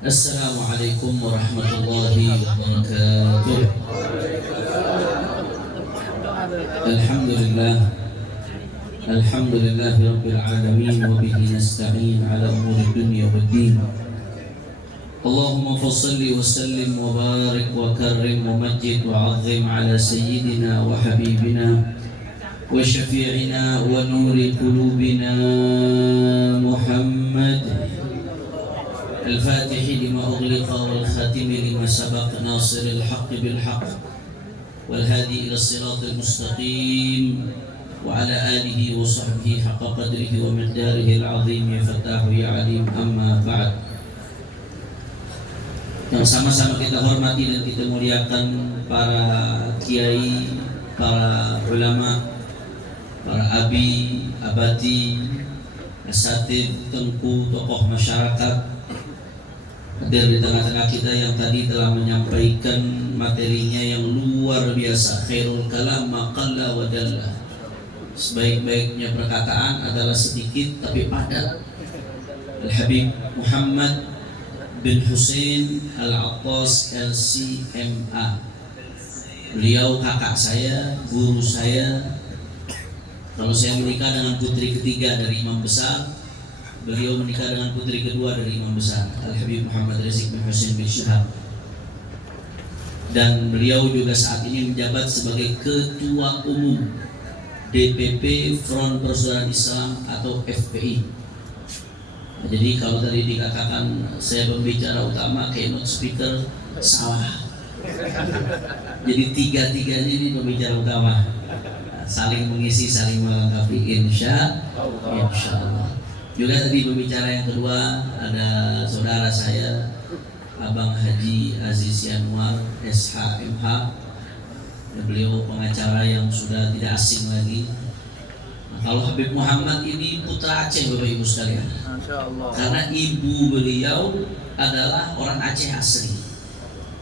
Assalamualaikum warahmatullahi wabarakatuh. Alhamdulillahi rabbil alamin wa bihi nasta'in ala umuri dunya waddin. Allahumma fassalli wa sallim wa barik wa karrim wa majid wa azim ala sayyidina wa habibina wa syafi'ina wa nuri qulubina Muhammad al-Fatih lima ughliqa wal khatim lima sabaq nasiril haqqi bil haqq wal hadi ila siratal mustaqim wa ala alihi wa sahbihi haqqa qadrihi wa miqdarihi al-azim ya fatahu ya alim amma ba'd. Yang sama-sama kita hormati dan kita muliakan para kiai, para ulama, para abi, abadi, asatid, tengku, tokoh masyarakat hadir di tengah-tengah kita yang tadi telah menyampaikan materinya yang luar biasa. Khairul kalam ma qalla wa dalla. Sebaik-baiknya perkataan adalah sedikit tapi padat. Al-Habib Muhammad bin Husain Al-Attas LCMA. Beliau kakak saya, guru saya. Kalau saya menikah dengan putri ketiga dari imam besar, beliau menikah dengan putri kedua dari imam besar, Al-Habib Muhammad Rizik bin Husain bin Syihab. Dan beliau juga saat ini menjabat sebagai Ketua Umum DPP Front Persaudaraan Islam atau FPI. Jadi kalau tadi dikatakan saya pembicara utama, keynote speaker, salah. Jadi tiga-tiganya ini pembicara utama, saling mengisi, saling melengkapi, insya Allah. Juga tadi pembicara yang kedua ada saudara saya Abang Haji Aziz Yanwar SHMH. Beliau pengacara yang sudah tidak asing lagi. Nah, kalau Habib Muhammad ini putra Aceh, Bapak Ibu sekalian. Karena ibu beliau adalah orang Aceh asli.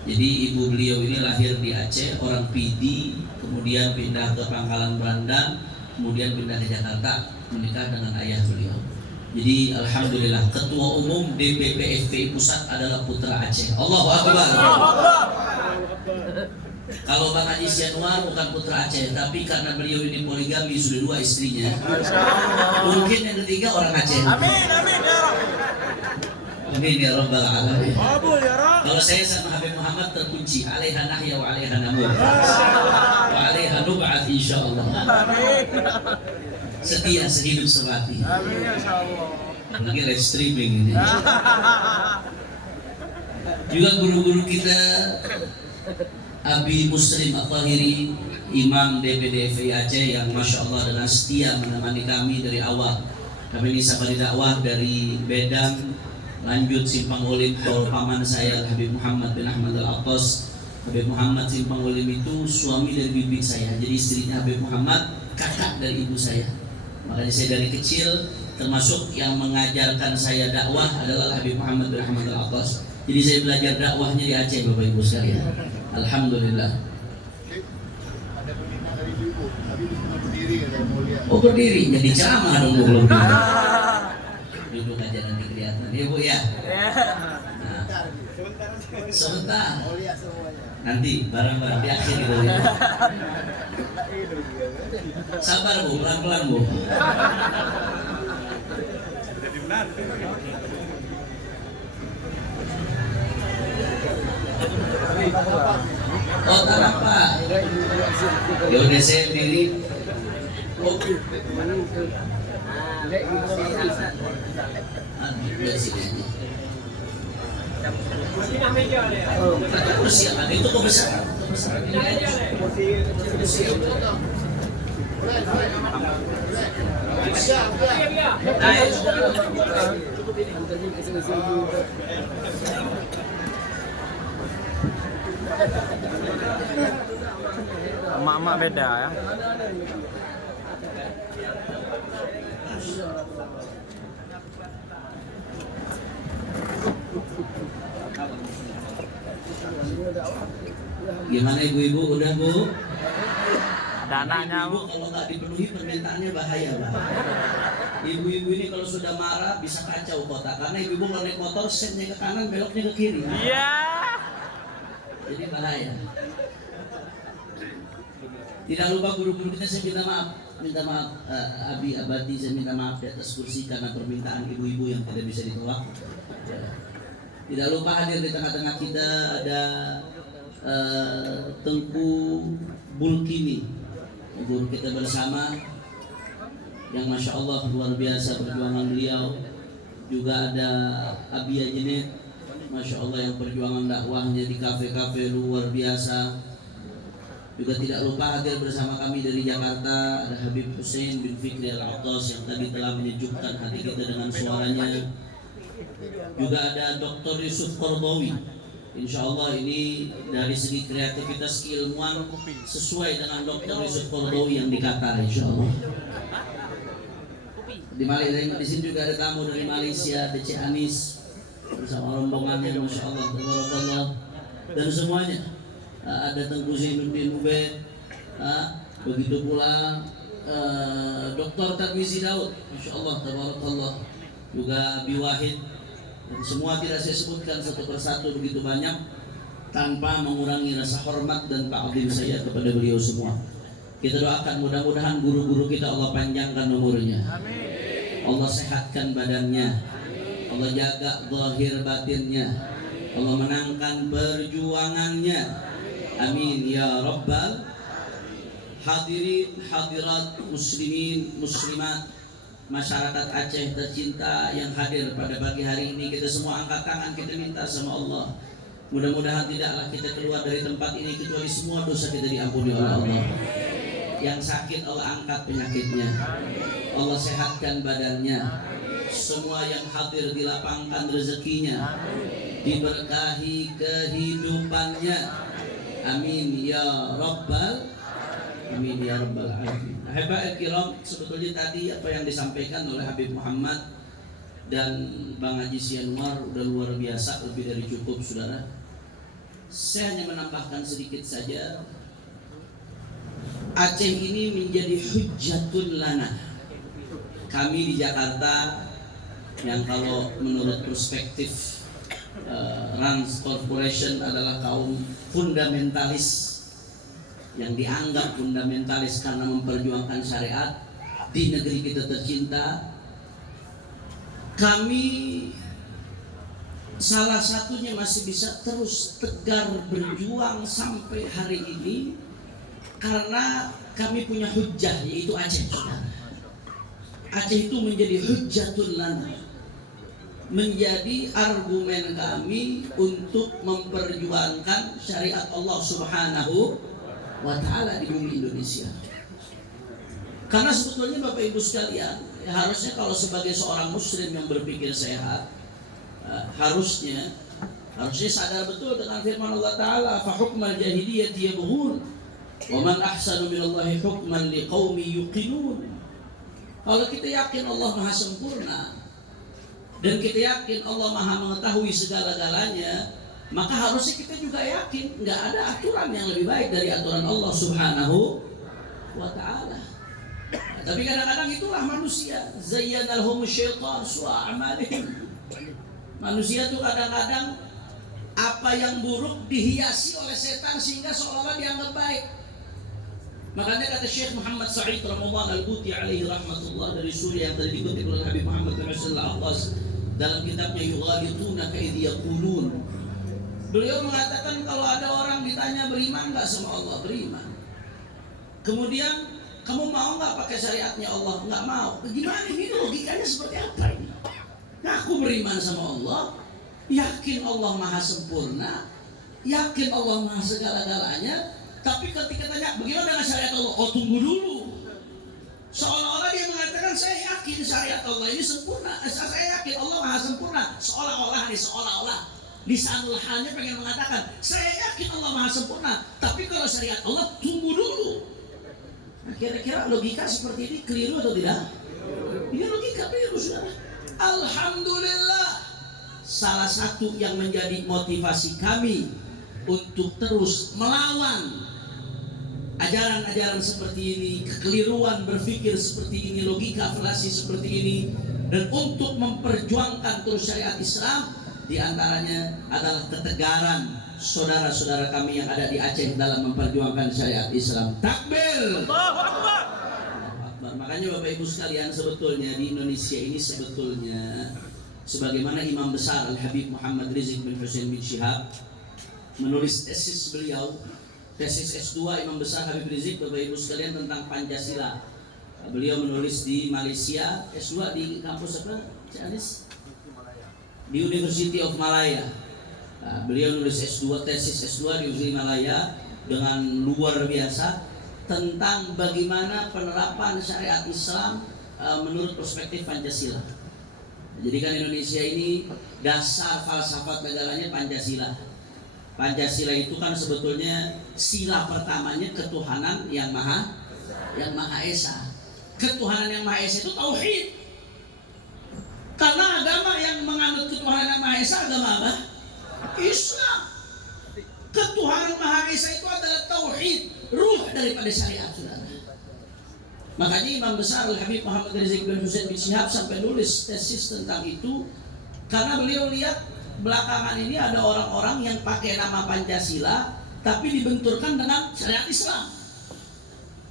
Jadi ibu beliau ini lahir di Aceh, orang Pidi, kemudian pindah ke Pangkalan Brandan, kemudian pindah ke Jakarta, menikah dengan ayah beliau. Jadi alhamdulillah Ketua Umum DPP FPI Pusat adalah putra Aceh. Allahu Akbar. Kalau Bang Haji Yanwar bukan putra Aceh, tapi karena beliau ini poligami sudah 2 istrinya, mungkin yang ketiga orang Aceh. Amin, amin ya Rabb. Amin ya Rabbal alamin. Kalau saya sama Habib Muhammad terkunci, alaiha nahya wa alaiha namut wa alaiha nub'at insyaallah. Amin. Setia sehidup semati. Amin insyaallah. Lagi live streaming ini. Juga guru-guru kita, Abi Muslim At-Tahiri, Imam DPD FPI Aceh yang Masya Allah dengan setia menemani kami dari awal. Kami ini Safari Dakwah dari Bedang, lanjut Simpang Olim ke paman saya Habib Muhammad bin Ahmad Al-Attas. Habib Muhammad Simpang Olim itu suami dari bibi saya, jadi istrinya Habib Muhammad kakak dari ibu saya. Makanya saya dari kecil, termasuk yang mengajarkan saya dakwah adalah Habib Muhammad bin Ahmad Al-Attas. Jadi saya belajar dakwahnya di Aceh, Bapak Ibu sekalian. Alhamdulillah. Ada permintaan dari ibu, Habib cuma berdiri kalau mau lihat. Oh berdiri, jadi ceramah dong belum duduk aja nanti kelihatan. Ya Bu ya. Nah, sebentar. Mau lihat semuanya. Nanti barang-barang di akhir gitu ya. Sabar Bu, pelan-pelan Bu. Oh tak apa. Ya udah saya berdiri. Oh. Kursi apa? Itu kebesaran. Emak-emak beda ya. Gimana ibu-ibu, udah Bu? Ada anaknya Ibu kalau nggak dipenuhi permintaannya bahaya, Pak. Ibu-ibu ini kalau sudah marah bisa kacau kota, karena ibu-ibu kalau naik motor sennya ke kanan, beloknya ke kiri. Iya. Jadi bahaya. Tidak lupa guru-guru kita, saya minta maaf Abi Abadi, saya minta maaf di atas kursi karena permintaan ibu-ibu yang tidak bisa ditolak. Tidak lupa hadir di tengah-tengah kita ada Tengku Bulkini, guru kita bersama yang Masya Allah luar biasa perjuangan beliau. Juga ada Abia Jenet, Masya Allah yang perjuangan dakwahnya di kafe-kafe luar biasa. Juga tidak lupa hadir bersama kami dari Jakarta ada Habib Hussein bin Fikri Al-Attas yang tadi telah menyejukkan hati kita dengan suaranya. Juga ada Dr. Yusuf Kordowi. Insya Allah ini dari segi kreativitas keilmuan sesuai dengan Dr. Yusuf Kordowi yang di Qatar, Insya Allah. Di sini juga ada tamu dari Malaysia, DC Anis bersama rombongannya, Masya Allah, tabarakallah. Dan semuanya ada Tengku Zainuddin Ubaid, begitu pula Dr. Tarmizi Daud, Masya Allah, tabarakallah. Juga Abi Wahid. Dan semua tidak saya sebutkan satu persatu, begitu banyak tanpa mengurangi rasa hormat dan ta'zim saya kepada beliau semua. Kita doakan mudah-mudahan guru-guru kita Allah panjangkan umurnya, Allah sehatkan badannya, Allah jaga zahir batinnya, Allah menangkan perjuangannya. Amin ya rabbal hadirin hadirat, muslimin muslimat, masyarakat Aceh tercinta yang hadir pada pagi hari ini. Kita semua angkat tangan, kita minta sama Allah, mudah-mudahan tidaklah kita keluar dari tempat ini kecuali semua dosa kita diampuni oleh Allah. Yang sakit Allah angkat penyakitnya, Allah sehatkan badannya. Semua yang hadir dilapangkan rezekinya, diberkahi kehidupannya. Amin ya rabbal amin ya rabbal alamin. Ahiba'il kiram, sebetulnya tadi apa yang disampaikan oleh Habib Muhammad dan Bang Haji Sianwar udah luar biasa, lebih dari cukup, saudara. Saya hanya menambahkan sedikit saja. Aceh ini menjadi hujjatun lana. Kami di Jakarta yang kalau menurut perspektif Rands Corporation adalah kaum fundamentalis, yang dianggap fundamentalis karena memperjuangkan syariat di negeri kita tercinta. Kami salah satunya masih bisa terus tegar berjuang sampai hari ini karena kami punya hujjah, yaitu Aceh. Aceh itu menjadi hujjatun lana, menjadi argumen kami untuk memperjuangkan syariat Allah Subhanahu wa ta'ala di bumi Indonesia. Karena sebetulnya Bapak Ibu sekalian, harusnya kalau sebagai seorang muslim yang berpikir sehat, harusnya sadar betul dengan firman Allah Ta'ala, fa hukmal jahiliyati yabghun wa man ahsanu minallahi hukman liqaumi yuqinun. Kalau kita yakin Allah Maha sempurna dan kita yakin Allah Maha mengetahui segala-galanya, maka harusnya kita juga yakin nggak ada aturan yang lebih baik dari aturan Allah Subhanahu wa ta'ala. Tapi kadang-kadang itulah manusia, zayyanalhum syaitan su'a amalihim. Manusia itu kadang-kadang apa yang buruk dihiasi oleh setan sehingga seolah-olah dianggap baik. Makanya kata Syekh Muhammad Sa'id Ramadan Al-Buti alaihi rahmatullah dari Suriah yang tadi dikutip oleh Habib Muhammad Al-Attas dalam kitabnya Yughalituna ka'idh yaqulun. Beliau mengatakan kalau ada orang ditanya beriman nggak sama Allah, beriman. Kemudian kamu mau nggak pakai syariatnya Allah? Nggak mau. Gimana ini, logikanya seperti apa ini? Ngaku beriman sama Allah, yakin Allah Maha sempurna, yakin Allah Maha segala-galanya, tapi ketika tanya bagaimana dengan syariat Allah, oh tunggu dulu. Seolah-olah dia mengatakan saya yakin syariat Allah ini sempurna, saya yakin Allah Maha sempurna. Seolah-olah lisanul halnya pengen mengatakan saya yakin Allah Maha sempurna, tapi kalau syariat Allah tunggu dulu. Nah, kira-kira logika seperti ini keliru atau tidak? Ini logika keliru, saudara. Alhamdulillah, salah satu yang menjadi motivasi kami untuk terus melawan ajaran-ajaran seperti ini, kekeliruan berpikir seperti ini, logika falasi seperti ini, dan untuk memperjuangkan terus syariat Islam, diantaranya adalah ketegaran saudara-saudara kami yang ada di Aceh dalam memperjuangkan syariat Islam. Takbir! Allahu Akbar! Makanya Bapak Ibu sekalian, sebetulnya di Indonesia ini sebetulnya sebagaimana Imam Besar Al-Habib Muhammad Rizik bin Hussein bin Syihab menulis tesis beliau, tesis S2 Imam Besar Habib Rizik, Bapak Ibu sekalian, tentang Pancasila. Beliau menulis di Malaysia, S2 di kampus apa? Cianis? Di University of Malaya. Beliau nulis S2, tesis S2 di University Malaya dengan luar biasa tentang bagaimana penerapan syariat Islam menurut perspektif Pancasila. Jadi kan Indonesia ini dasar falsafat negaranya Pancasila. Pancasila itu kan sebetulnya sila pertamanya ketuhanan yang Maha Esa. Ketuhanan yang Maha Esa itu tauhid. Karena agama yang menganut ketuhanan yang Maha Esa agama apa? Islam. Ketuhanan Maha Esa itu adalah tauhid, ruh daripada syariat, saudara. Makanya Imam Besar Al-Habib Muhammad Rizik bin Hussein bin Syihab sampai nulis tesis tentang itu, karena beliau lihat belakangan ini ada orang-orang yang pakai nama Pancasila tapi dibenturkan dengan syariat Islam.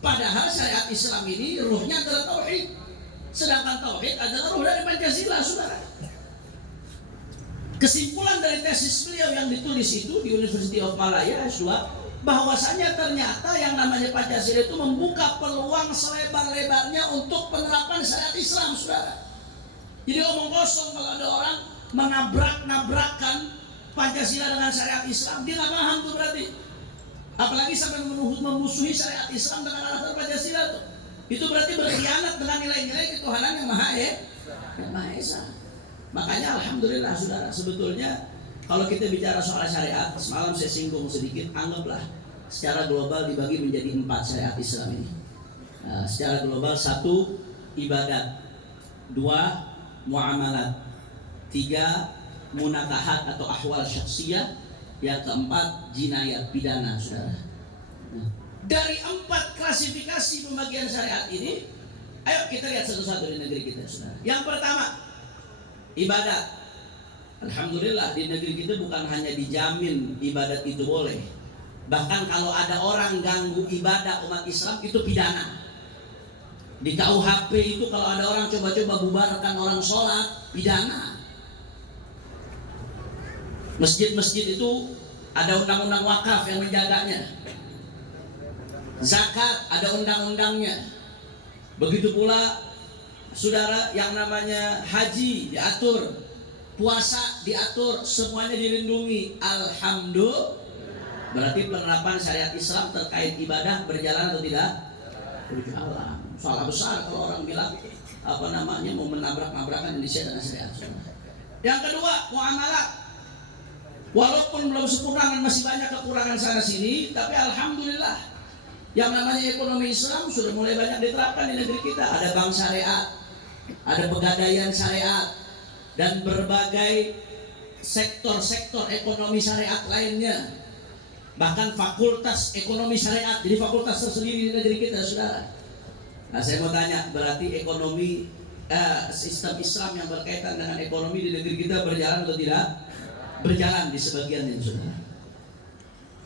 Padahal syariat Islam ini ruhnya adalah tauhid, sedangkan tauhid adalah ruh dari Pancasila, saudara. Kesimpulan dari tesis beliau yang ditulis itu di University of Malaya S2, bahwasanya ternyata yang namanya Pancasila itu membuka peluang selebar-lebarnya untuk penerapan syariat Islam, saudara. Jadi omong kosong kalau ada orang menabrak-nabrakkan Pancasila dengan syariat Islam, dia nggak paham tuh berarti. Apalagi sampai memusuhi syariat Islam dengan alasan Pancasila tuh. Itu berarti berkhianat dengan nilai-nilai ketuhanan yang Maha Esa. Makanya alhamdulillah, saudara, sebetulnya kalau kita bicara soal syariat, semalam saya singgung sedikit, anggaplah secara global dibagi menjadi 4 syariat Islam ini. Secara global, 1 ibadat, 2 muamalat, 3 munakahat atau ahwal syakhsiyah, yang keempat jinayat pidana, saudara. Dari 4 klasifikasi pembagian syariat ini, ayo kita lihat satu-satu di negeri kita, saudara. Yang pertama, ibadat. Alhamdulillah di negeri kita bukan hanya dijamin ibadat itu boleh, bahkan kalau ada orang ganggu ibadah umat Islam itu pidana. Di KUHP itu kalau ada orang coba-coba bubarkan orang sholat, pidana. Masjid-masjid itu ada undang-undang wakaf yang menjaganya. Zakat ada undang-undangnya. Begitu pula, saudara, yang namanya haji diatur, puasa diatur, semuanya dilindungi. Alhamdulillah. Berarti penerapan syariat Islam terkait ibadah berjalan atau tidak? Berjalan. Salah besar kalau orang bilang mau menabrak-nabrakan Indonesia dengan syariat. Yang kedua, muamalat. Walaupun belum sempurna dan masih banyak kekurangan sana sini, tapi alhamdulillah yang namanya ekonomi Islam sudah mulai banyak diterapkan di negeri kita. Ada bank syariat, ada pegadaian syariat, dan berbagai sektor-sektor ekonomi syariat lainnya. Bahkan fakultas ekonomi syariat, jadi fakultas tersendiri di negeri kita, saudara. Nah, saya mau tanya, berarti ekonomi sistem Islam yang berkaitan dengan ekonomi di negeri kita berjalan atau tidak? Berjalan di sebagian yang saudara.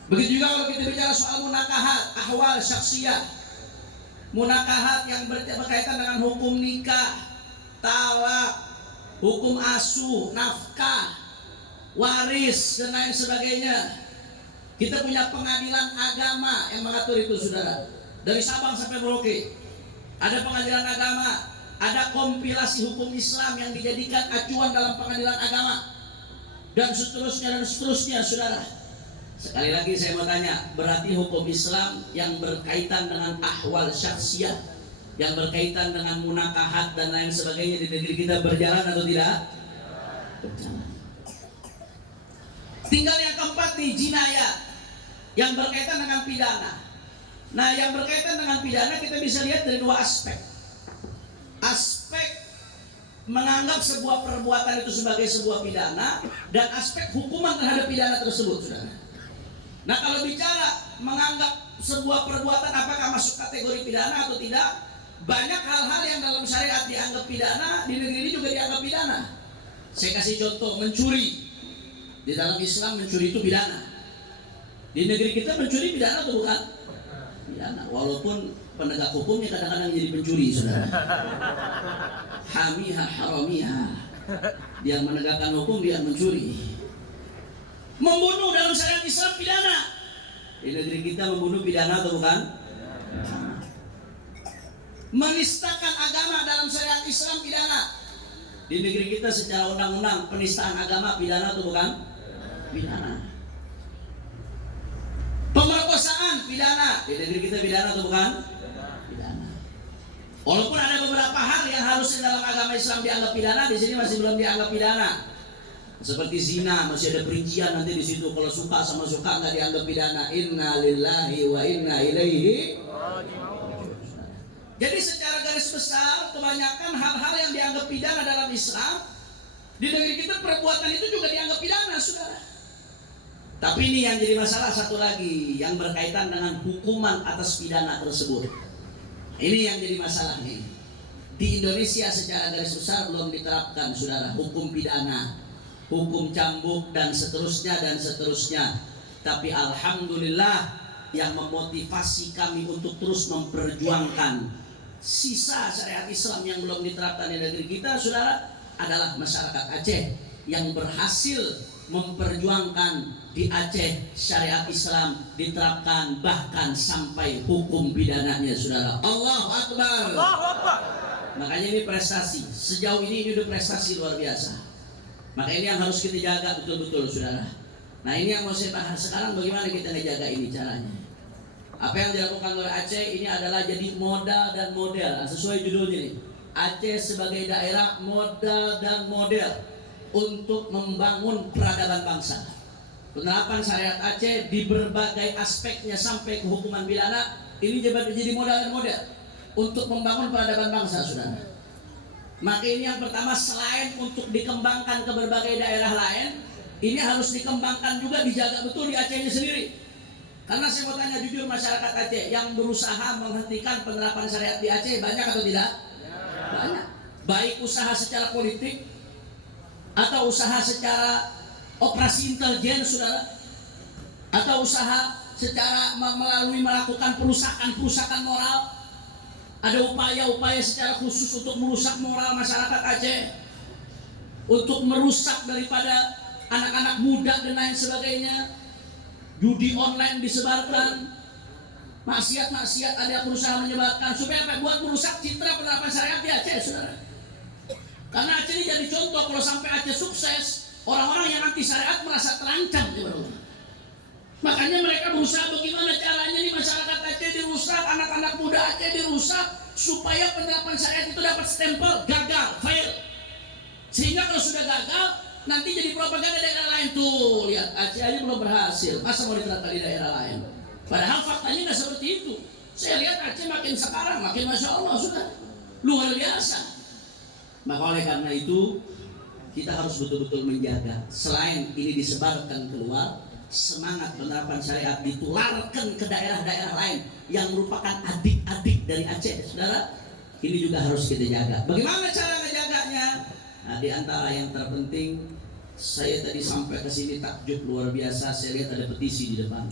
Begitu juga kalau kita bicara soal munakahat, ahwal syakhsiyah, munakahat yang berkaitan dengan hukum nikah, talak, hukum asuh, nafkah, waris, dan lain sebagainya. Kita punya pengadilan agama yang mengatur itu, saudara. Dari Sabang sampai Merauke ada pengadilan agama, ada kompilasi hukum Islam yang dijadikan acuan dalam pengadilan agama, dan seterusnya, saudara. Sekali lagi saya mau tanya, berarti hukum Islam yang berkaitan dengan ahwal syakhsiyah, yang berkaitan dengan munakahat dan lain sebagainya di negeri kita berjalan atau tidak? Berjalan. Tinggal yang keempat nih, jinayat, yang berkaitan dengan pidana. Nah, yang berkaitan dengan pidana kita bisa lihat dari 2 aspek. Aspek menganggap sebuah perbuatan itu sebagai sebuah pidana, dan aspek hukuman terhadap pidana tersebut, saudara. Nah, kalau bicara menganggap sebuah perbuatan apakah masuk kategori pidana atau tidak. Banyak hal-hal yang dalam syariat dianggap pidana, di negeri ini juga dianggap pidana. Saya kasih contoh, mencuri. Di dalam Islam mencuri itu pidana. Di negeri kita mencuri pidana atau bukan? Pidana. Walaupun penegak hukumnya kadang-kadang jadi pencuri, saudara. Hamiha haramiha. Dia menegakkan hukum, dia mencuri. Membunuh dalam syariat Islam pidana. Di negeri kita membunuh pidana atau bukan? Menistakan agama dalam syariat Islam pidana. Di negeri kita secara undang-undang penistaan agama pidana atau bukan? Pidana. Pemerkosaan pidana. Di negeri kita pidana atau bukan? Pidana. Walaupun ada beberapa hal yang harusnya dalam agama Islam dianggap pidana, di sini masih belum dianggap pidana. Seperti zina, masih ada perincian nanti di situ. Kalau suka sama suka nggak dianggap pidana. Inna lillahi wa inna ilaihi. Jadi secara garis besar kebanyakan hal-hal yang dianggap pidana dalam Islam di negeri kita perbuatan itu juga dianggap pidana, saudara. Tapi ini yang jadi masalah satu lagi yang berkaitan dengan hukuman atas pidana tersebut. Ini yang jadi masalah nih. Di Indonesia secara garis besar belum diterapkan, saudara, hukum pidana, hukum cambuk dan seterusnya dan seterusnya. Tapi alhamdulillah yang memotivasi kami untuk terus memperjuangkan sisa syariat Islam yang belum diterapkan di negeri kita, saudara, adalah masyarakat Aceh yang berhasil memperjuangkan di Aceh syariat Islam diterapkan bahkan sampai hukum pidananya, saudara. Allahu Akbar. Allahu Akbar. Makanya ini prestasi. Sejauh ini udah prestasi luar biasa. Maka ini yang harus kita jaga betul-betul, saudara. Nah, ini yang mau saya bahas sekarang, bagaimana kita ngejaga ini caranya. Apa yang dilakukan oleh Aceh ini adalah jadi modal dan model. Sesuai judulnya nih, Aceh sebagai daerah modal dan model untuk membangun peradaban bangsa. Penerapan syariat Aceh di berbagai aspeknya sampai ke hukuman pidana ini jadi modal dan model untuk membangun peradaban bangsa, saudara. Maka ini yang pertama, selain untuk dikembangkan ke berbagai daerah lain, ini harus dikembangkan juga, dijaga betul di Acehnya sendiri. Karena saya mau tanya jujur, masyarakat Aceh yang berusaha menghentikan penerapan syariat di Aceh banyak atau tidak? Banyak. Baik usaha secara politik atau usaha secara operasi intelijen, saudara, atau usaha secara melalui melakukan perusakan moral. Ada upaya-upaya secara khusus untuk merusak moral masyarakat Aceh, untuk merusak daripada anak-anak muda dan lain sebagainya. Judi online disebarkan, maksiat-maksiat ada yang berusaha menyebarkan supaya apa? Buat merusak citra penerapan syariat di Aceh, saudara. Karena Aceh ini jadi contoh, kalau sampai Aceh sukses, orang-orang yang anti syariat merasa terancam, makanya mereka berusaha bagaimana caranya nih masyarakat Aceh dirusak, anak-anak muda Aceh dirusak supaya penerapan syariat itu dapat stempel gagal, fail. Sehingga kalau sudah gagal, nanti jadi propaganda daerah lain. Tuh, lihat Aceh aja belum berhasil, masa mau diterapkan di daerah lain? Padahal faktanya nggak seperti itu. Saya lihat Aceh makin sekarang makin masya Allah, sudah luar biasa. Maka oleh karena itu kita harus betul-betul menjaga. Selain ini disebarkan keluar, semangat penerapan syariat ditularkan ke daerah-daerah lain yang merupakan adik-adik dari Aceh, saudara. Ini juga harus kita jaga. Bagaimana cara menjaganya? Nah, di antara yang terpenting, saya tadi sampai ke sini takjub luar biasa. Saya lihat ada petisi di depan.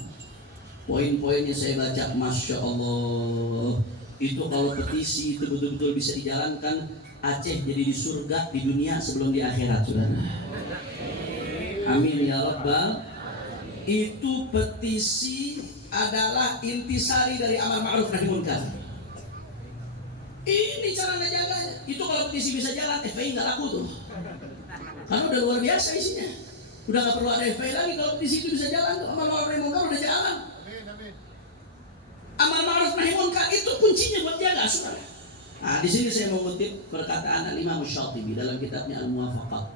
Poin-poinnya saya baca, masya Allah. Itu kalau petisi itu betul-betul bisa dijalankan, Aceh jadi di surga di dunia sebelum di akhirat, saudara. Amin ya Rabbal. Itu petisi adalah intisari dari amar ma'ruf nahi munkar. Ini cara ngejaganya. Itu kalau petisi bisa jalan, FPI nggak laku tuh. Karena udah luar biasa isinya. Udah nggak perlu ada FPI lagi kalau petisi itu bisa jalan tuh. Amar ma'ruf nahi munkar udah jalan. Amar ma'ruf nahi munkar itu kuncinya buat jaga, saudara. Nah, di sini saya mengutip perkataan Imam Syatibi dalam kitabnya Al-Muwafaqat.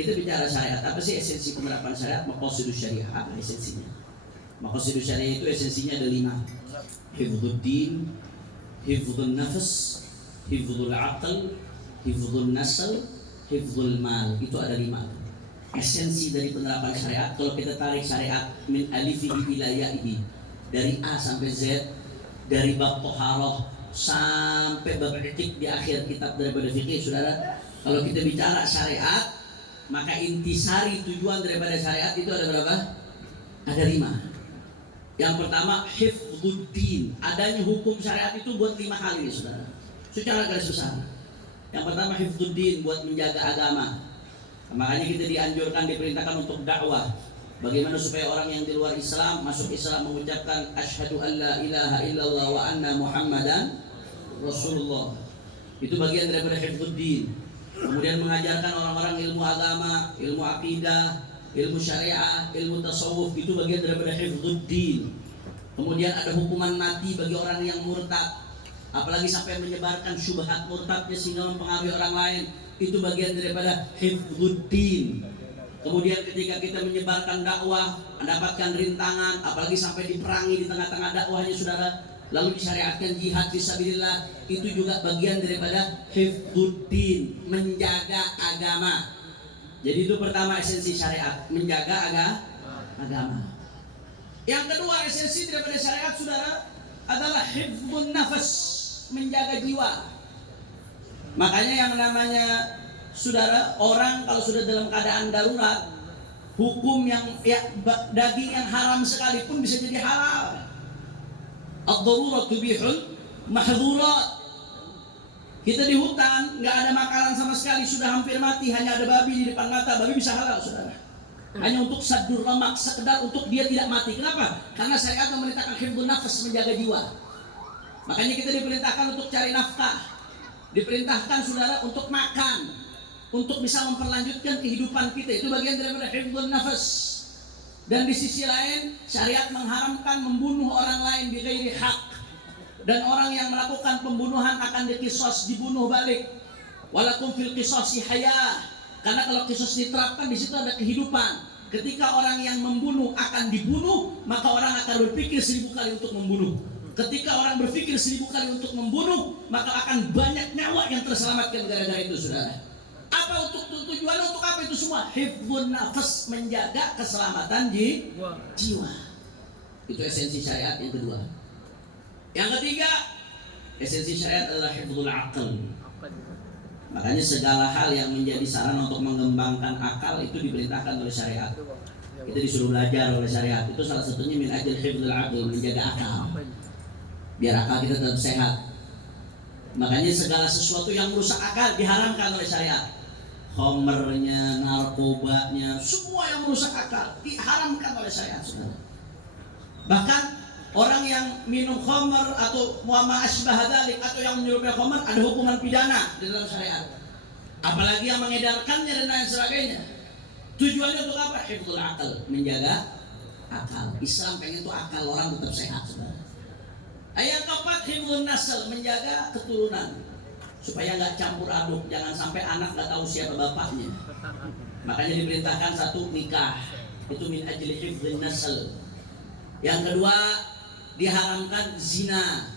Kita bicara syariat, apa sih esensi penerapan syariat? Maqasidus syariah, apa esensinya? Maqasidus syariah itu esensinya ada 5. Hifdzud din, hifdzun nafas, hifdzul aql, hifdzun nasl, hifdzul mal. Itu ada 5. Esensi dari penerapan syariat, kalau kita tarik syariat min alifihi ila ya'ihi, dari A sampai Z, dari bab toharoh sampai bab etik di akhir kitab daripada fikih, saudara. Kalau kita bicara syariat, maka intisari tujuan daripada syariat itu ada berapa? Ada 5. Yang pertama, hifdzuddin. Adanya hukum syariat itu buat 5 hal ini, saudara. Secara garis besar. Yang pertama, hifdzuddin, buat menjaga agama. Makanya kita dianjurkan, diperintahkan untuk dakwah. Bagaimana supaya orang yang di luar Islam masuk Islam mengucapkan asyhadu an la ilaha illallah wa anna muhammadan rasulullah. Itu bagian daripada hifdzuddin. Kemudian mengajarkan orang-orang ilmu agama, ilmu akidah, ilmu syariah, ilmu tasawuf, itu bagian daripada hifdzuddin. Kemudian ada hukuman mati bagi orang yang murtad, apalagi sampai menyebarkan syubhat murtadnya sehingga mempengaruhi orang lain, itu bagian daripada hifdzuddin. Kemudian ketika kita menyebarkan dakwah, mendapatkan rintangan, apalagi sampai diperangi di tengah-tengah dakwahnya, saudara, lalu disyariatkan jihad fisabilillah, itu juga bagian daripada hifdzuddin, menjaga agama. Jadi itu pertama esensi syariat, menjaga agama. Yang kedua esensi daripada syariat, saudara, adalah hifdzun nafas, menjaga jiwa. Makanya yang namanya, saudara, orang kalau sudah dalam keadaan darurat, hukum yang daging yang haram sekalipun bisa jadi halal. Ad-darurat tubihul mahdzurat. Kita di hutan, nggak ada makanan sama sekali, sudah hampir mati, hanya ada babi di depan mata, babi bisa halal, saudara. Hanya untuk saddur ramak, sekedar untuk dia tidak mati. Kenapa? Karena syariat memerintahkan hifdzun nafas, menjaga jiwa. Makanya kita diperintahkan untuk cari nafkah, diperintahkan, saudara, untuk makan, untuk bisa memperlanjutkan kehidupan kita. Itu bagian daripada hifdzun nafas. Dan di sisi lain, syariat mengharamkan membunuh orang lain bighairi hak. Dan orang yang melakukan pembunuhan akan diqisas, dibunuh balik. Walakum fil qisasi hayah. Karena kalau qisas diterapkan, di situ ada kehidupan. Ketika orang yang membunuh akan dibunuh, maka orang akan berpikir 1000 kali untuk membunuh. Ketika orang berpikir 1000 kali untuk membunuh, maka akan banyak nyawa yang terselamatkan gara-gara itu, saudara. Apa tujuannya, untuk apa itu semua? Hifdzun nafas, menjaga keselamatan jiwa. Itu esensi syariat yang kedua. Yang ketiga, esensi syariat adalah hifdzul aql. Makanya segala hal yang menjadi sarana untuk mengembangkan akal itu diperintahkan oleh syariat. Kita disuruh belajar oleh syariat. Itu salah satunya min ajli hifdzul aql, menjaga akal. Biar akal kita tetap sehat. Makanya segala sesuatu yang merusak akal diharamkan oleh syariat. Khamrnya, narkobanya, semua yang merusak akal diharamkan oleh syariat, saudara. Bahkan orang yang minum khamr atau muama asbah dzalik, atau yang menyerupai khamr, ada hukuman pidana di dalam syariat. Apalagi yang mengedarkannya dan lain sebagainya. Tujuannya untuk apa? Hifdzul aql, menjaga akal. Islam pengen tuh akal orang tetap sehat, saudara. Ayat keempat, hifdzun nasl, menjaga keturunan supaya nggak campur aduk, jangan sampai anak nggak tahu siapa bapaknya. Makanya diperintahkan satu, nikah, itu min ajli hifdzun nasl. Yang kedua, diharamkan zina,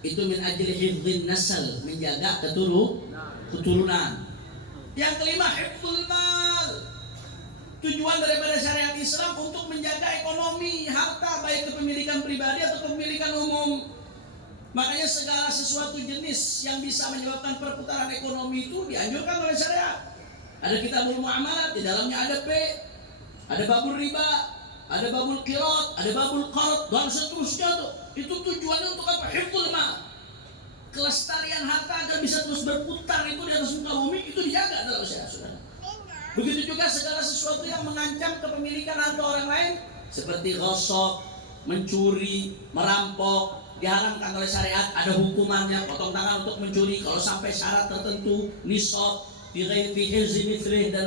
itu min ajli hifdzun nasl, menjaga keturunan. Yang kelima, hifdzul mal, tujuan daripada syariat Islam untuk menjaga ekonomi, harta, baik kepemilikan pribadi atau kepemilikan umum. Makanya segala sesuatu jenis yang bisa menyebabkan perputaran ekonomi itu dianjurkan oleh syariat. Ada kitabul muamalat, di dalamnya ada ada babul riba, ada babul qirat, ada babul qard, dan seterusnya tuh. Itu tujuannya untuk apa? Hifdzul mal. Kelestarian harta agar bisa terus berputar itu di atas muka bumi, itu dijaga dalam syariat, saudara. Begitu juga segala sesuatu yang mengancam kepemilikan harta orang lain, seperti ghasab, mencuri, merampok, diharamkan oleh syariat. Ada hukumannya, potong tangan untuk mencuri kalau sampai syarat tertentu, nisab, dan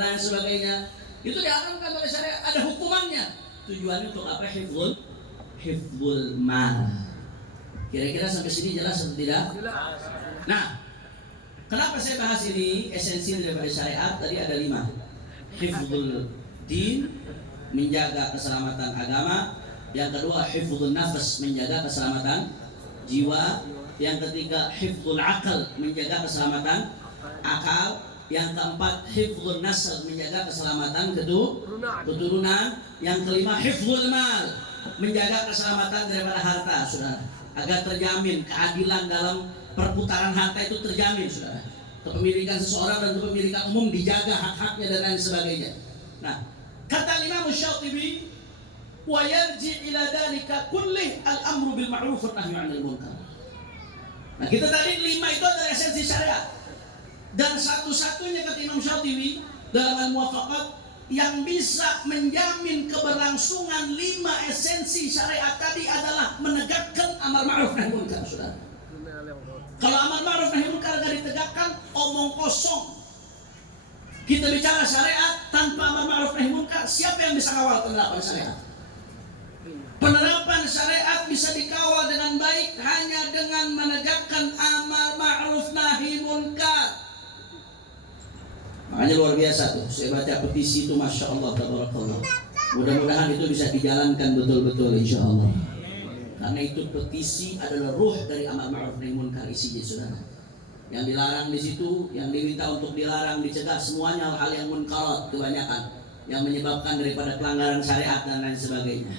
lain sebagainya. Itu diharamkan oleh syariat, ada hukumannya. Tujuannya untuk apa? Hifdzul mal. Kira-kira sampai sini jelas atau tidak? Jelas. Nah, kenapa saya bahas ini? Esensi daripada syariat tadi ada 5. Hifdzul din, menjaga keselamatan agama. Yang kedua, hifdzun nafas, menjaga keselamatan jiwa. Yang ketiga, hifdzul aql, menjaga keselamatan akal. Yang keempat, hifdzun nasl, menjaga keselamatan keturunan. Yang kelima, hifdzul mal, menjaga keselamatan daripada harta, saudara, agar terjamin keadilan dalam perputaran harta itu terjamin, saudara. Kepemilikan seseorang dan kepemilikan umum dijaga hak-haknya dan lain sebagainya. Nah, kata Imam Syatibi, wa yarji ila dalika kullih al-amru bil ma'ruf wa nahyi 'anil munkar. Nah, kita tadi 5 itu adalah esensi syariat. Dan satu-satunya kata Imam Syatibi dalam Al-Muwafaqat yang bisa menjamin keberlangsungan 5 esensi syariat tadi adalah menegakkan amar ma'ruf nahi munkar, saudara. Kalau amar ma'ruf nahi munkar tidak ditegakkan, omong kosong. Kita bicara syariat tanpa amar ma'ruf nahi munkar, siapa yang bisa kawal penerapan syariat? Penerapan syariat bisa dikawal dengan baik hanya dengan menegakkan amar ma'ruf nahi munkar. Makanya luar biasa tuh, saya baca petisi itu, masya Allah, tabarakallah. Mudah-mudahan itu bisa dijalankan betul-betul, insya Allah. Karena itu petisi adalah ruh dari amar ma'ruf nahi munkar isinya, saudara. Yang dilarang di situ, yang diminta untuk dilarang, dicegah, semuanya hal-hal yang munkarat kebanyakan, yang menyebabkan daripada pelanggaran syariat dan lain sebagainya.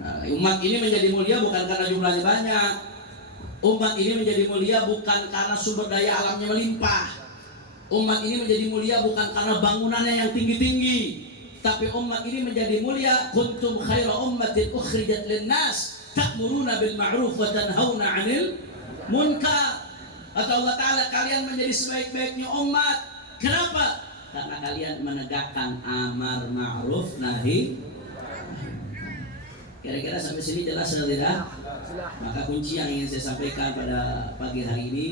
Nah, umat ini menjadi mulia bukan karena jumlahnya banyak. Umat ini menjadi mulia bukan karena sumber daya alamnya melimpah. Umat ini menjadi mulia bukan karena bangunannya yang tinggi-tinggi, tapi umat ini menjadi mulia kuntum khaira ummatin ukhrijat linnas ta'muruna bil ma'ruf wa tanhauna 'anil munkar. Kata Allah Ta'ala, kalian menjadi sebaik-baiknya umat. Kenapa? Karena kalian menegakkan amar ma'ruf nahi. Kira-kira sampai sini jelas atau tidak? Maka kunci yang ingin saya sampaikan pada pagi hari ini,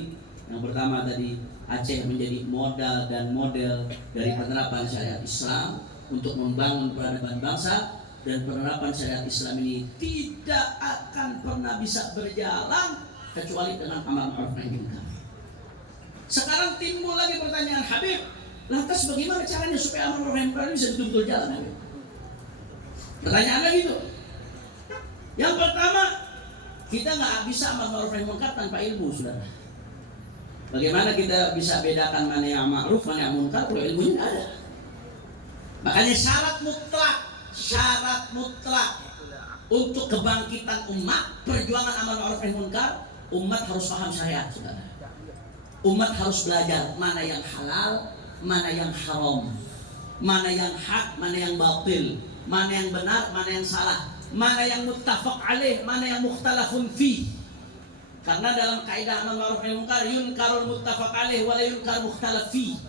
yang pertama tadi, Aceh menjadi modal dan model dari penerapan syariat Islam untuk membangun peradaban bangsa, dan penerapan syariat Islam ini tidak akan pernah bisa berjalan kecuali dengan amar ma'ruf nahi munkar. Sekarang timbul lagi pertanyaan, Habib, lantas bagaimana caranya supaya amar ma'ruf nahi munkar bisa betul-betul jalan, Habib? Pertanyaannya gitu. Yang pertama, kita nggak bisa amar ma'ruf nahi munkar tanpa ilmu, saudara. Bagaimana kita bisa bedakan mana yang ma'ruf, mana yang munkar kalau ilmunya nggak ada? Makanya syarat mutlak untuk kebangkitan umat, perjuangan amar ma'ruf nahi munkar, umat harus paham syariat, saudara. Umat harus belajar mana yang halal, mana yang haram, mana yang hak, mana yang batil, mana yang benar, mana yang salah, mana yang muttafaq alaih, mana yang mukhtalafun fi. Karena dalam kaidah amar ma'ruf nahi munkar, yunkarul muttafaq alaih wa la yunkar mukhtalaf fi.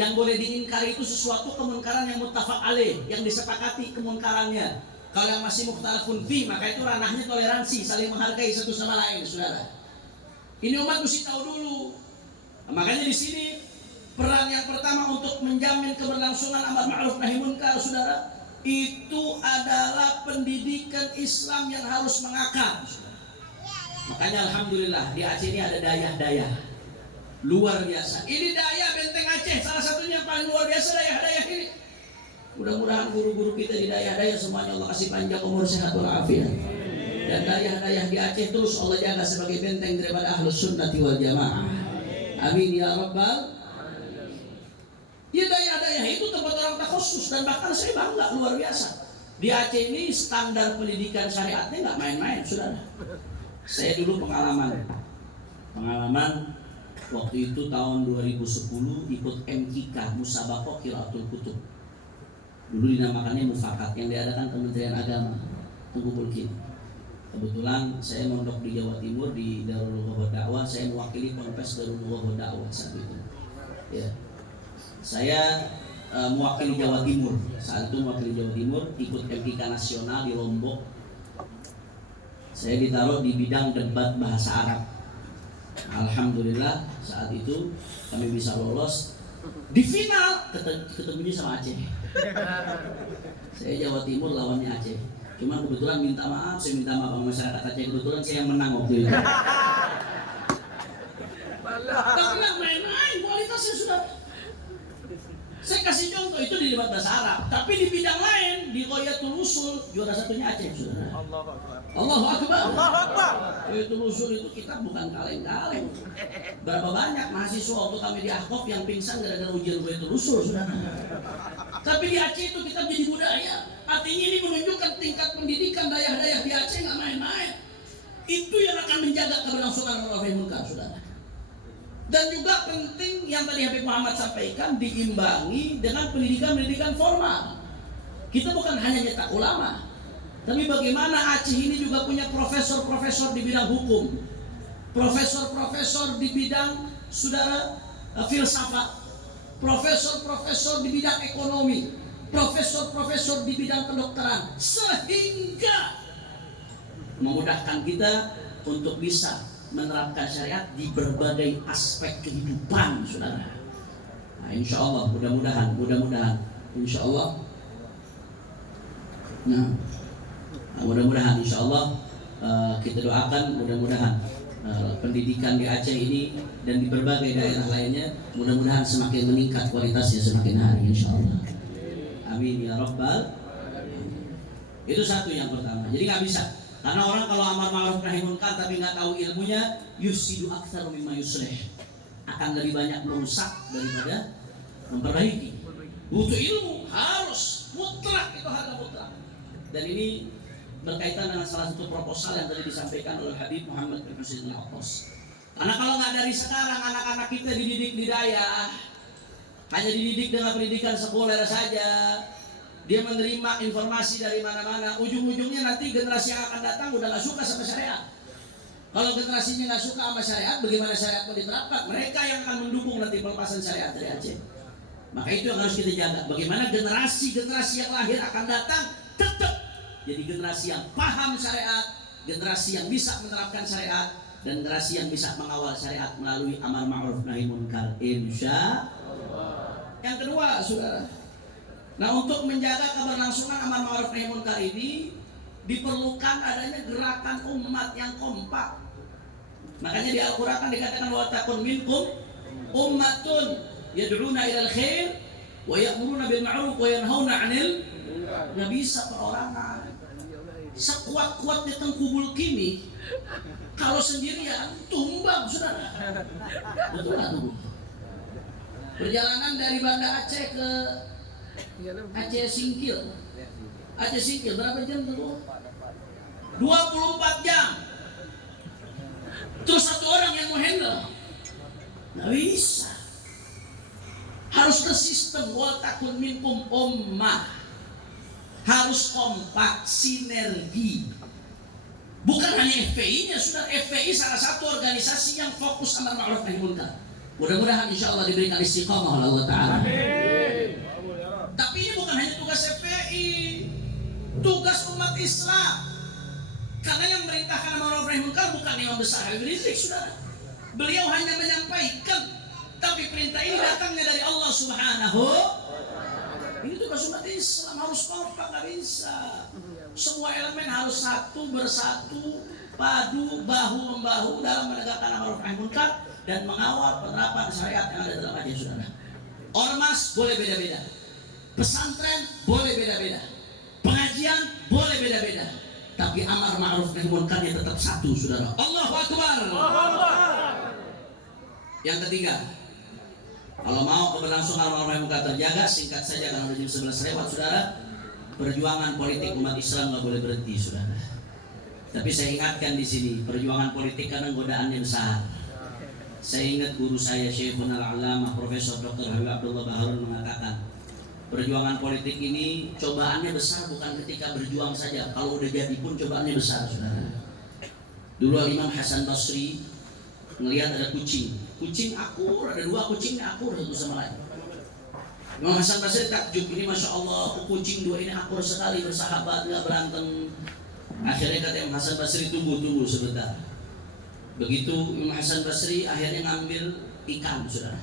Yang boleh diingkari itu sesuatu kemunkaran yang muttafaq alaih, yang disepakati kemunkarannya. Kalau yang masih mukhtalafun fi, maka itu ranahnya toleransi, saling menghargai satu sama lain, saudara. Ini umat mesti tahu dulu. Makanya di sini peran yang pertama untuk menjamin keberlangsungan amar ma'ruf nahi munkar, saudara, itu adalah pendidikan Islam yang harus mengakar. Makanya alhamdulillah di Aceh ini ada dayah-dayah luar biasa. Ini dayah Benteng Aceh, salah satunya yang paling luar biasa dayah-dayah ini. Mudah-mudahan guru-guru kita di dayah-dayah semuanya Allah kasih panjang umur, sehat walafiat. Dan dayah-dayah di Aceh terus Allah jaga sebagai benteng daripada ahlus sunnati wal jamaah. Amin ya rabbal. Ya, dayah-dayah itu tempat orang takhusus, dan bahkan saya bangga luar biasa. Di Aceh ini standar pendidikan syariatnya nggak main-main, saudara. Saya dulu pengalaman waktu itu tahun 2010 ikut MKK, Musabaqah Qiraatul Kutub. Dulu dinamakannya Mufakat, yang diadakan Kementerian Agama Tengku Bulkin. Kebetulan saya mondok di Jawa Timur di Darul Lughah Dakwah, saya mewakili Ponpes Darul Lughah Dakwah saat itu. Ya. Saya mewakili Jawa Timur, saat itu mewakili Jawa Timur, ikut MKK nasional di Lombok. Saya ditaruh di bidang debat bahasa Arab. Alhamdulillah saat itu kami bisa lolos. Di final ketemunya sama Aceh. Saya Jawa Timur lawannya Aceh. Cuma kebetulan minta maaf sama masyarakat Aceh, kebetulan saya yang menang waktu itu. Tapi nggak main-main kualitasnya, sudah. Saya kasih contoh itu di debat bahasa Arab, tapi di bidang lain di Ghayatul Usul juara satunya Aceh, saudara. Allahu Akbar. Allahu Akbar. Allahu Akbar. Ghayatul Usul itu kita bukan kaleng-kaleng. Berapa banyak mahasiswa waktu kami di Ahqaf yang pingsan gara-gara ujian Ghayatul Usul, saudara. Tapi di Aceh itu kita jadi budaya. Artinya ini menunjukkan tingkat pendidikan dayah-dayah di Aceh nggak main-main. Itu yang akan menjaga keberlangsungan ma'ruf nahi munkar, saudara. Dan juga penting yang tadi Habib Muhammad sampaikan, diimbangi dengan pendidikan-pendidikan formal. Kita bukan hanya nyetak ulama, tapi bagaimana Aceh ini juga punya profesor-profesor di bidang hukum, profesor-profesor di bidang saudara filsafat, profesor-profesor di bidang ekonomi, profesor-profesor di bidang kedokteran, sehingga memudahkan kita untuk bisa menerapkan syariat di berbagai aspek kehidupan, saudara. Nah, insya Allah, mudah-mudahan, insya Allah. Nah, mudah-mudahan, insya Allah kita doakan, mudah-mudahan pendidikan di Aceh ini dan di berbagai daerah lainnya, mudah-mudahan semakin meningkat kualitasnya semakin hari, insya Allah. Amin ya Rabbal. Itu satu yang pertama. Jadi nggak bisa. Karena orang kalau amar ma'ruf nahi munkar tapi nggak tahu ilmunya, yusidu aktsaru mimma yuslih, akan lebih banyak merusak daripada memperbaiki. Butuh ilmu, harus mutlak, itu harga mutlak. Dan ini berkaitan dengan salah satu proposal yang tadi disampaikan oleh Habib Muhammad bin Husain Al-Attas. Karena kalau nggak dari sekarang anak-anak kita dididik di daya, hanya dididik dengan pendidikan sekuler saja, dia menerima informasi dari mana-mana, ujung-ujungnya nanti generasi yang akan datang udah nggak suka sama syariat. Kalau generasinya nggak suka sama syariat, bagaimana syariat mau diterapkan? Mereka yang akan mendukung nanti pelepasan syariat dari Aceh. Maka itu yang harus kita jaga. Bagaimana generasi-generasi yang lahir akan datang tetap jadi generasi yang paham syariat, generasi yang bisa menerapkan syariat, dan generasi yang bisa mengawal syariat melalui amar ma'ruf nahi munkar, insya Allah. Yang kedua, saudara. Nah, untuk menjaga keberlangsungan amar ma'ruf nahi munkar ini diperlukan adanya gerakan umat yang kompak. Makanya di Al-Qur'an dikatakan wa takun minkum ummatun yad'una ilal khair wa ya'muruna bil ma'ruf wa yanhauna 'anil. Nggak bisa perorangan. Sekuat-kuatnya Tengku Bulkini, kalau sendirian tumbang, saudara. Betul nggak tuh? Perjalanan dari Banda Aceh ke Aceh Singkil. Aceh Singkil berapa jam tuh? 24 jam. Terus satu orang yang mau handle. Nggak bisa. Harus ke sistem wal takun minkum ummah. Harus kompak, sinergi. Bukan hanya FPI-nya, sudah FPI salah satu organisasi yang fokus amar ma'ruf nahi munkar. Mudah-mudahan insya Allah diberikan istiqamah oleh Allah Ta'ala. Tapi ini bukan hanya tugas FPI, tugas umat Islam. Karena yang merintahkan amar ma'ruf nahi munkar bukan Imam Besar Habib Rizik, saudara. Beliau hanya menyampaikan, tapi perintah ini datangnya dari Allah Subhanahu. Ini tugas umat Islam, harus kompak, nggak bisa. Semua elemen harus satu bersatu, padu, bahu membahu dalam menegakkan amar ma'ruf nahi munkar dan mengawal penerapan syariat yang ada dalam Aceh, saudara. Ormas boleh beda-beda, pesantren boleh beda-beda, pengajian boleh beda-beda, tapi amar ma'ruf nahi munkarnya tetap satu, saudara. Allahu Akbar. Yang ketiga, kalau mau keberlangsungan amar ma'ruf munkar terjaga, singkat saja karena udah jam 11 lewat, saudara. Perjuangan politik umat Islam nggak boleh berhenti, saudara. Tapi saya ingatkan di sini, perjuangan politik karena godaannya besar. Saya ingat guru saya Syekhun Al-Alamah Profesor Dr. Habib Abdullah Baharun mengatakan, perjuangan politik ini cobaannya besar bukan ketika berjuang saja, kalau udah jadi pun cobaannya besar, saudara. Dulu Imam Hasan Basri melihat ada kucing akur, ada dua kucingnya akur satu sama lain. Imam Hasan Basri takjub, ini masya Allah kucing dua ini akur sekali, bersahabat, nggak berantem. Akhirnya kata Imam Hasan Basri, tunggu sebentar. Begitu Imam Hasan Basri akhirnya ngambil ikan, saudara.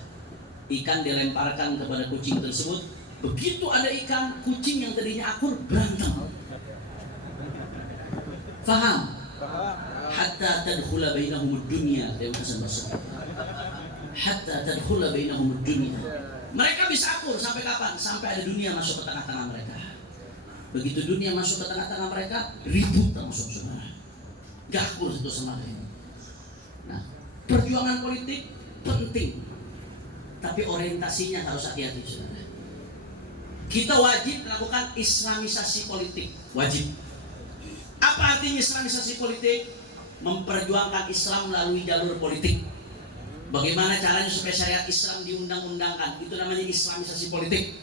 Ikan dilemparkan kepada kucing tersebut. Begitu ada ikan, kucing yang tadinya akur berantem. Faham? Hatta tadkhula bainahum dunya, Imam Hasan Basri. hatta tadkhula bainahum dunya. Mereka bisa akur sampai kapan? Sampai ada dunia masuk ke tengah-tengah mereka. Begitu dunia masuk ke tengah-tengah mereka, ribut termasuk saudara. Gak akur satu sama lain. Nah, perjuangan politik penting, tapi orientasinya harus hati-hati saudara. Kita wajib melakukan islamisasi politik, wajib. Apa artinya islamisasi politik? Memperjuangkan Islam melalui jalur politik. Bagaimana caranya supaya syariat Islam diundang-undangkan? Itu namanya islamisasi politik.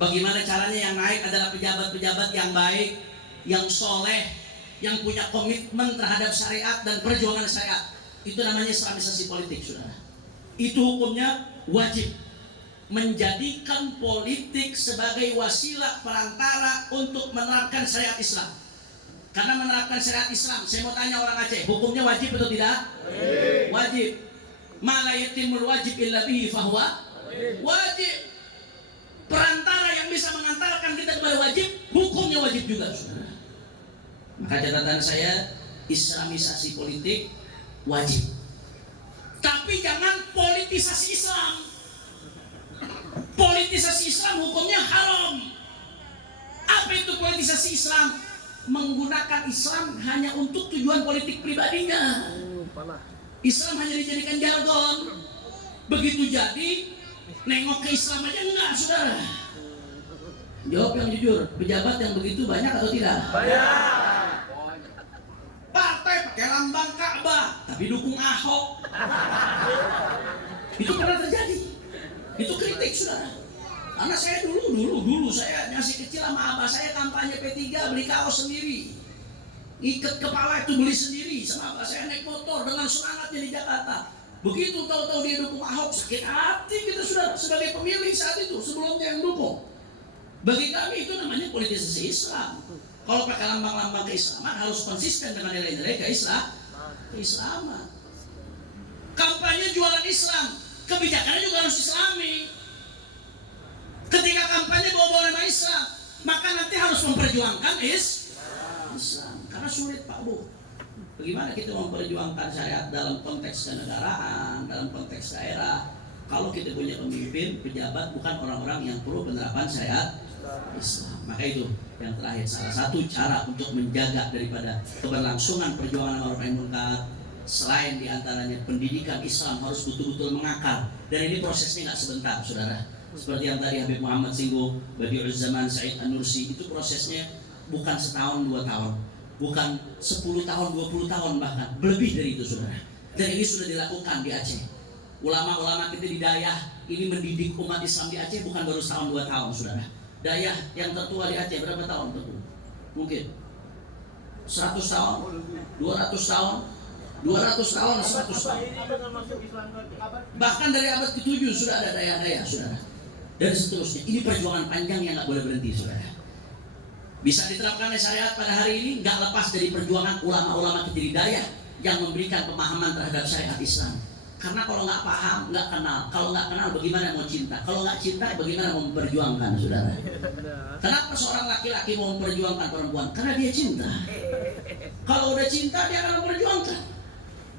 Bagaimana caranya yang naik adalah pejabat-pejabat yang baik, yang soleh, yang punya komitmen terhadap syariat dan perjuangan syariat. Itu namanya islamisasi politik, saudara. Itu hukumnya wajib. Menjadikan politik sebagai wasilah perantara untuk menerapkan syariat Islam. Karena menerapkan syariat Islam, saya mau tanya orang Aceh, hukumnya wajib atau tidak? Wajib. Ma la yatimul wajib illa bihi fahuwa wajib. Perantara yang bisa mengantarkan kita kepada wajib, hukumnya wajib juga, saudara. Maka catatan saya, islamisasi politik wajib. Tapi jangan politisasi Islam. Politisasi Islam hukumnya haram. Apa itu politisasi Islam? Menggunakan Islam hanya untuk tujuan politik pribadinya. Islam hanya dijadikan jargon. Begitu jadi, nengok ke Islam aja enggak, saudara. Jawab yang jujur, pejabat yang begitu banyak atau tidak? Banyak. Partai pakai lambang Ka'bah, tapi dukung Ahok. Itu pernah terjadi. Itu kritik, saudara. Karena saya dulu saya masih kecil sama abah saya kampanye P3, beli kaos sendiri. Ikat kepala itu beli sendiri sama abah saya, naik motor dengan semangatnya di Jakarta. Begitu tahu-tahu dia dukung Ahok, sakit hati kita sudah sebagai pemilih saat itu sebelumnya yang dukung. Bagi kami itu namanya politisasi Islam. Kalau pakai lambang-lambang keislaman harus konsisten dengan nilai-nilai keislaman. Kampanye jualan Islam, kebijakannya juga harus Islami. Ketika kampanye bawa-bawa nama Islam, maka nanti harus memperjuangkan Islam. Karena sulit Pak Bu. Bagaimana kita memperjuangkan syariat dalam konteks kenegaraan, dalam konteks daerah, kalau kita punya pemimpin, pejabat bukan orang-orang yang perlu penerapan syariat Islam. Maka itu yang terakhir, salah satu cara untuk menjaga daripada keberlangsungan perjuangan ma'ruf nahi munkar, selain diantaranya pendidikan Islam harus betul-betul mengakar. Dan ini prosesnya nggak sebentar, saudara. Seperti yang tadi Habib Muhammad singgung, Badi'uz Zaman Said An-Nursi, itu prosesnya bukan setahun 2 tahun, bukan 10 tahun 20 tahun, bahkan lebih dari itu, saudara. Dan ini sudah dilakukan di Aceh. Ulama-ulama kita di Dayah ini mendidik umat Islam di Aceh bukan baru setahun 2 tahun, saudara. Dayah yang tertua di Aceh berapa tahun tertua? Mungkin 100 tahun, 200 tahun, 200 tahun, 100 tahun. Bahkan dari abad ke-7 sudah ada Dayah-Dayah, saudara. Dan seterusnya. Ini perjuangan panjang yang nggak boleh berhenti, saudara. Bisa diterapkan syariat pada hari ini nggak lepas dari perjuangan ulama-ulama kita di Dayah yang memberikan pemahaman terhadap syariat Islam. Karena kalau nggak paham, nggak kenal. Kalau nggak kenal, bagaimana mau cinta? Kalau nggak cinta, bagaimana mau memperjuangkan, saudara? Kenapa seorang laki-laki mau memperjuangkan perempuan? Karena dia cinta. Kalau udah cinta, dia akan memperjuangkan.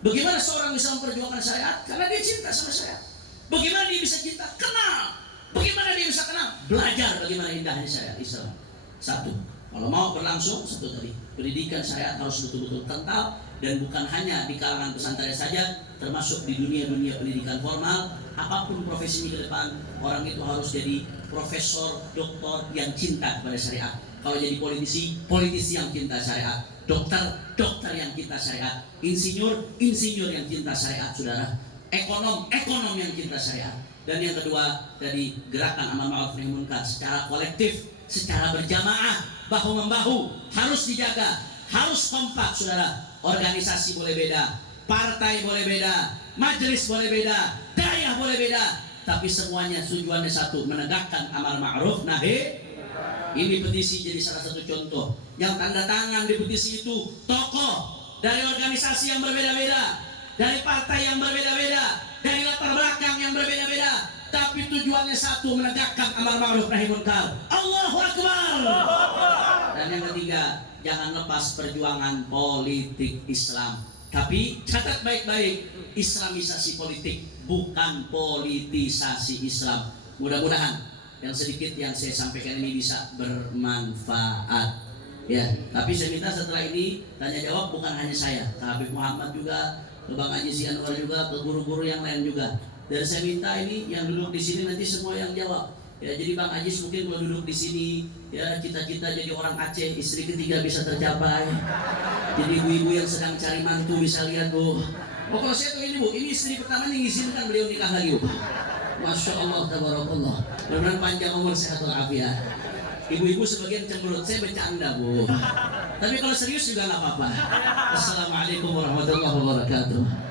Bagaimana seorang bisa memperjuangkan syariat? Karena dia cinta sama syariat. Bagaimana dia bisa cinta? Kenal. Bagaimana dia bisa kenal? Belajar bagaimana indahnya syariat Islam. Satu, kalau mau berlangsung, satu tadi, pendidikan syariat harus betul-betul kental dan bukan hanya di kalangan pesantren saja, termasuk di dunia-dunia pendidikan formal. Apapun profesinya ke depan, orang itu harus jadi profesor, doktor yang cinta kepada syariat. Kalau jadi politisi, politisi yang cinta syariat. Dokter, dokter yang cinta syariat. Insinyur, insinyur yang cinta syariat, saudara. Ekonom, ekonom yang cinta syariat. Dan yang kedua, tadi gerakan amal ma'ruf nahi munkar secara kolektif, secara berjamaah, bahu-membahu, harus dijaga, harus kompak, saudara. Organisasi boleh beda, partai boleh beda, majelis boleh beda, dayah boleh beda, tapi semuanya tujuannya satu, menegakkan amal ma'ruf nahi. Ini petisi jadi salah satu contoh. Yang tanda tangan di petisi itu tokoh dari organisasi yang berbeda-beda, dari partai yang berbeda-beda, dari latar belakang yang berbeda-beda, tapi tujuannya satu, menegakkan amar ma'ruf nahi munkar. Allahu Akbar. Dan yang ketiga, jangan lepas perjuangan politik Islam. Tapi catat baik-baik, Islamisasi politik bukan politisasi Islam. Mudah-mudahan yang sedikit yang saya sampaikan ini bisa bermanfaat. Ya, tapi saya minta setelah ini tanya jawab bukan hanya saya, ke Habib Muhammad juga, ke Bang Haji Anwar juga, ke guru-guru yang lain juga. Dan saya minta ini yang duduk di sini nanti semua yang jawab. Ya, jadi Bang Haji mungkin kalau duduk di sini, ya cita-cita jadi orang Aceh, istri ketiga bisa tercapai. Jadi ibu-ibu yang sedang cari mantu bisa lihat Bu. Oh kalau saya tuh ini Bu, ini istri pertama nih ngizinkan beliau nikah lagi Bu. Masya Allah, tabarakallah. Mudah-mudahan panjang umur sehat walafiat. Ibu-ibu sebagian cemberut, saya bercanda Bu. Tapi kalau serius juga nggak apa-apa. Assalamualaikum warahmatullahi wabarakatuh.